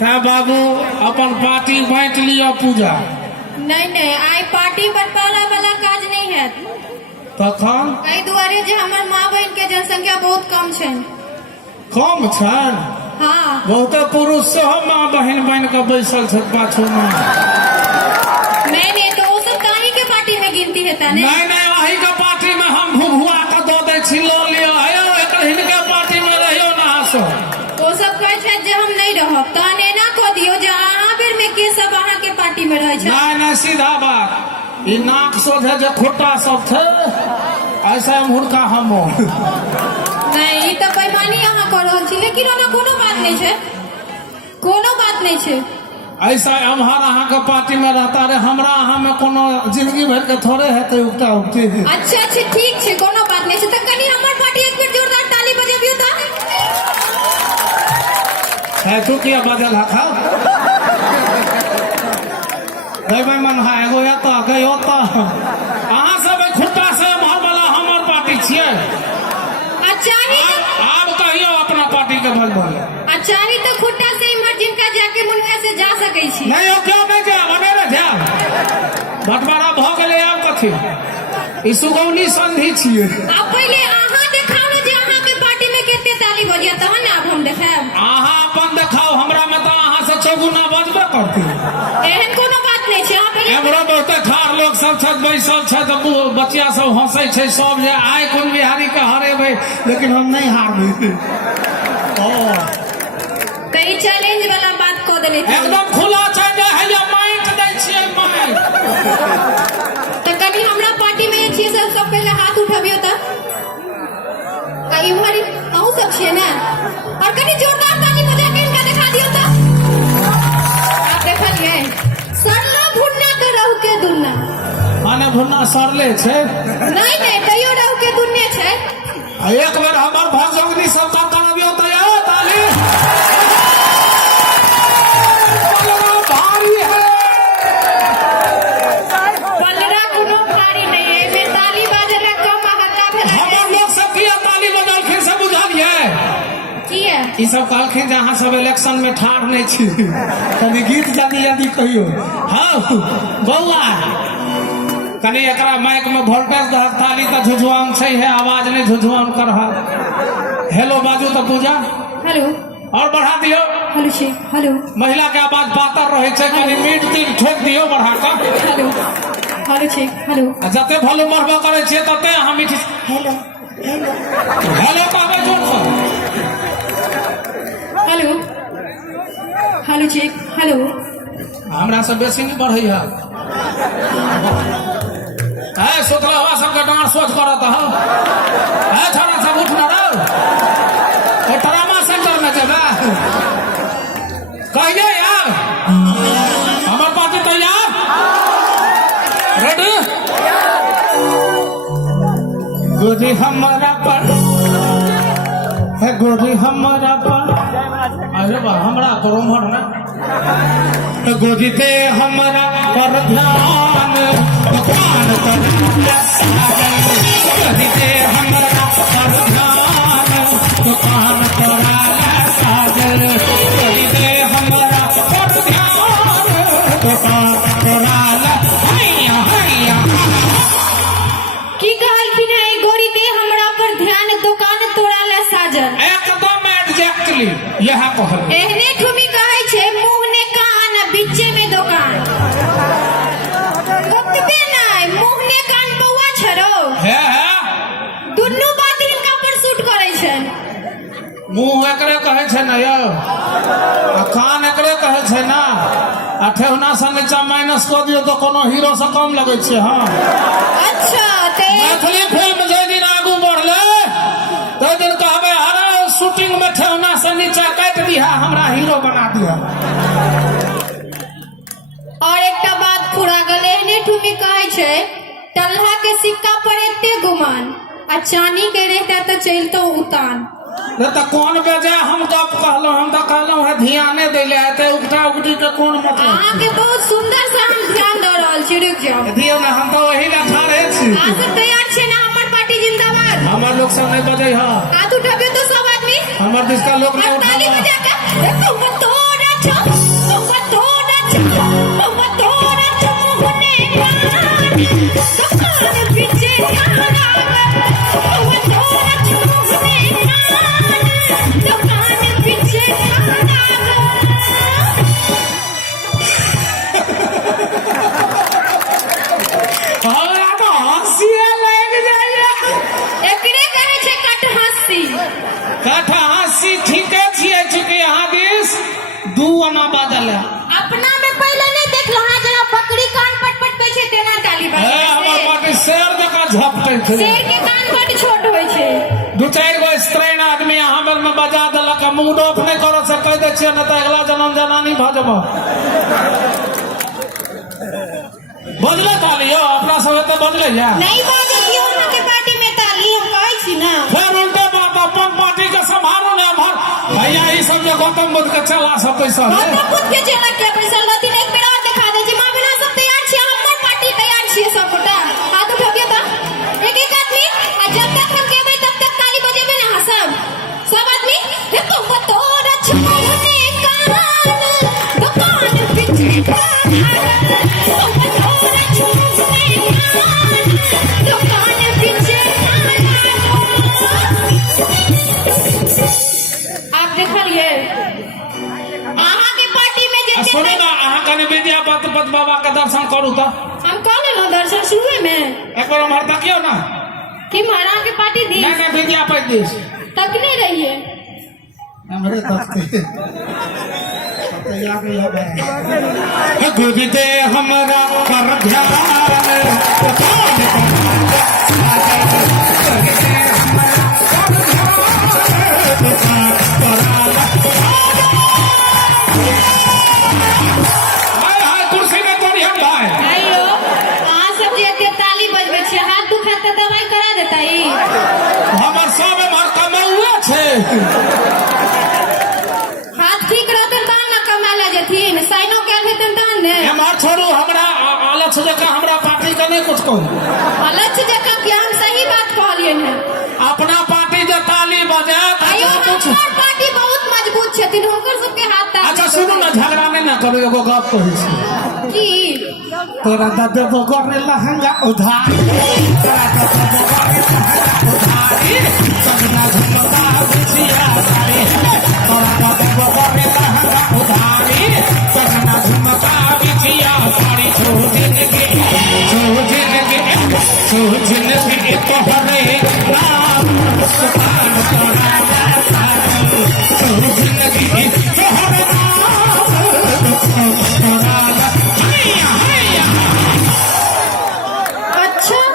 बाबू अपन party बांट लिया पूजा। नहीं आई पार्टी बंटवारा वाला काज नहीं है। तखन एहि दुआरे जे हमर माँ बहन के जनसंख्या बहुत कम छन। कम छन? हाँ बहुते पुरुष से माँ बहन बन के बैसल छै पाछू में। नहीं तो वो सब काहे के पार्टी में गिनती है ताने? नहीं वही के पार्टी में हम भुभुआ के दो दे छी लो लियो आयो एकर हिनके पार्टी में रहियो ना हंसो। वो सब कहे छै जे हम नहीं रहब ताने ना कह दियो जे अहाँ बेर में के सब अहाँ के पार्टी में रहे छै। नहीं सीधा बात ई नाक सोझे जे खोटा सब थे ऐसा हुनका हम नहीं तो बेईमानी अहाँ कर रहल छी लेकिन ओना कोनो बात नहीं छै। कोनो बात नहीं छै। ऐसा हमार अहाँ के पार्टी में रहता रे हमरा अहाँ में कोनो जिंदगी भर के थोड़े है तो उगता उगती है। अच्छा ठीक छै कोनो बात नहीं छै। तो कनी हमर पार्टी एक बेर जोरदार ताली बजाबियो त। है तू किया बजल हा भाई मन है एगो एता गई ओता अहाँ सब खुट्टा से मार वाला हमर पार्टी छिए। अच्छा ही आप कहियो अपना पार्टी के भल भल। अच्छा ही तो खुट्टा से इमर जिनका जाके मुनगा से जा सकै छी। नहीं हो क्यों नहीं जा बने रे जा बटवारा भ गेले आब कथि ई सुगौनी संधि छिए। अब पहले अहाँ देखाओ ने जे अहाँ के पार्टी में केते ताली बजिया तहन अब हम देखाब। अहाँ अपन देखाओ हमरा में तो अहाँ से चौगुना बजबे करती। एहन कोनो बात नहीं छै। अहाँ पहले एमरो बहुते खार लोग सब छत बैसल छत बच्चा सब हंसे छै सब जे आय कोन बिहारी के हरेबै लेकिन हम नहीं हारबै। कई चैलेंज वाला बात कह देले छी। एकदम खुला छै जे हैया माइक दै छियै माइक। तो कनी हमरा पार्टी में छिए सब पहले हाथ उठाबियो त। इमहर अहू सब छिए ना और कनी जोरदार ताली बजा के इनका दिखा दियो त। आप देखलिए सरला भुन्ना के रहू के दुन्ना माने भुन्ना सरले छै। नहीं तैयो रहू के दुन्ने छै। एक बेर हमर भगजोगनी सब का करबियो त या ताली बलरा भारी है। बलरा कोनो भारी नहीं है। एमे ताली बाजला कम हल्ला भेला। हमर लोग सब किया ताली बजालखिन से बुझलिए की है ई सब कहलखिन जे अहाँ सब इलेक्शन में ठाढ़ नहीं छी कनी गीत जल्दी कहियो। हाँ बौआ कनी एकरा माइक में वोल्टेज दहक ताली तो झुझुआन छै है आवाज नहीं झुझुआन कर। हेलो बाजू तो पूजा हेलो और बढ़ा दियो। हेलो छी हेलो महिला के आवाज पातर रहे छै कनी मीट तीन ठोक दियो बढ़ा कर। हेलो हेलो छी हेलो जते भलो मरबो करे छियै तते अहाँ मीठ हेलो हेलो हेलो कहबै जोर से। हेलो हेलो छी हेलो हमरा से बेसी नहीं बढ़ैया है सोचला हवा सबके डांट सोच करत है छोरा सब उठना रहो ओ ड्रामा सेंटर में जेबे कहिए यार हमर पार्टी तैयार रेडी गोरी हमारा पर है गोरी हमारा पर अरे बा हमरा करो मरना गोरी दे हमारा पर ध्यान दुकान पर गोरी दे हमारा पर ध्यान दुकान पर सागर गोरी दे हमारा पर ध्यान दुकान पर हैया हैया की कहलखिन है गोरी दे हमरा पर ध्यान दुकान तोड़ा ले साजन। एकदम एग्जैक्टली यह कहल एहने ठुमी कहे छे मुंह ने कान बीचे में दुकान। ओतबे नहीं मुंह ने कान बौआ छरो है दुन्नु बात इनका पर सूट करे छन। मुंह एकरे कहे छै ना यो आ कान एकरे कहे छै ना आ ठेहुना से नीचा माइनस कऽ दियो तो कोनो हीरो से कम लगे छै। हाँ अच्छा ते मैथिली फिल्म जे दिन आगू बढ़ले तो दिन कहबे अरे शूटिंग में ठेहुना से नीचा काट दिया हमरा हीरो बना दिया। और एकटा बात फुरा गल एहने ठुमी कहे छे टल्हा के सिक्का पर एते गुमान आ चानी के रहता तो चलतो उतान। तो कौन बेजा हम गप कहलो हम तो कहलो है ध्याने देले आते उगटा उगटी के कौन मतलब अहाँ के बहुत सुंदर से हम ध्यान दे रहल छी। रुक जाओ दियो ना हम तो वही ना ठाड़े छी। अहाँ सब तैयार छे ना हमर पार्टी जिंदाबाद। हमर लोग सब नहीं बजे हां हाथ उठाबे तो सब आदमी हमर देश का लोग नहीं ताली बजा के तो तोरा हमरा तो हंसिए लग जाइए। एकरे कहै छै कटहस्सी। कथा हंसी ठीके छियै, चूंकि यहाँ दिस दू आना बादल है। अपना में पहले नहीं देखलो हां जना बकरी कान पटपट पे छै तेना ताली बजे हमर पाटी शेर जका झपटे थे। शेर के कान बड़ छोट होय छै। दू चार गो स्त्रीन आदमी हमर में बजा देलक, मूड ऑफ नहीं करो से कह दे छियै, न तो अगला जन्म जनानी भ जब। बजले ताली हो अपना सब तो बजले या नहीं बाजे की ओना के पार्टी में ताली हम कहै छी ना। फिर उल्टे बात अपन पार्टी के संभालो ने भर भैया ई सब जो गौतम बुद्ध के चला सब पैसा है। गौतम बुद्ध के चला के पैसा लती एक बेर और दिखा दे छी। मां बिना सब तैयार छी, हमर पार्टी तैयार छी सब गोटा। हाथ उठाबिए त एक एक आदमी, आ जब तक हम केबै तब तक ताली बजेबे ना सब आदमी। हे तो तोरा छुने कान दुकान बिच आप देखलिए अहाँ के पार्टी में जे सुनो ना, अहाँ कने विद्यापति बाबा के दर्शन करू तो हम कह लेलो दर्शन शुरू में एक बार हमार तकियो ना कि महाराज के पार्टी दी नहीं नहीं विद्यापति दिस तकने रहिए। हमरे तकते गुरुदे हमरा पर कुर्सी में तोड़ी हम भाई आइयो अहाँ सब जे एते ताली बजबै छी, हाथ दुखात त दवाई करा देता ई। हमर सब हमर कमौआ छे। हाथ ठीक रहतन तहन ना कमाला जेथिन, साइनो के हेतन तहन ने। हमार छोड़ू, हमरा अलग जगह हमरा पार्टी का नहीं कुछ कहू। अलग जगह के हम सही बात कहलिए ने। अपना पार्टी जे ताली बजे आइयो कुछ हमर पार्टी बहुत मजबूत छथिन, हुनकर सबके हाथ ताली। अच्छा सुनू ना, झगड़ा नहीं ना करू, एगो गप कहै छी। की तोरा दबे बगरे लहंगा उधार, तोरा दबे बगरे लहंगा उधारी, संगना झुमका बिछिया सारी। तोरा दबे बगरे लहंगा उधारी, संगना झुमका बिछिया सारी। सोझिन के तोहरे नाम सुल्तान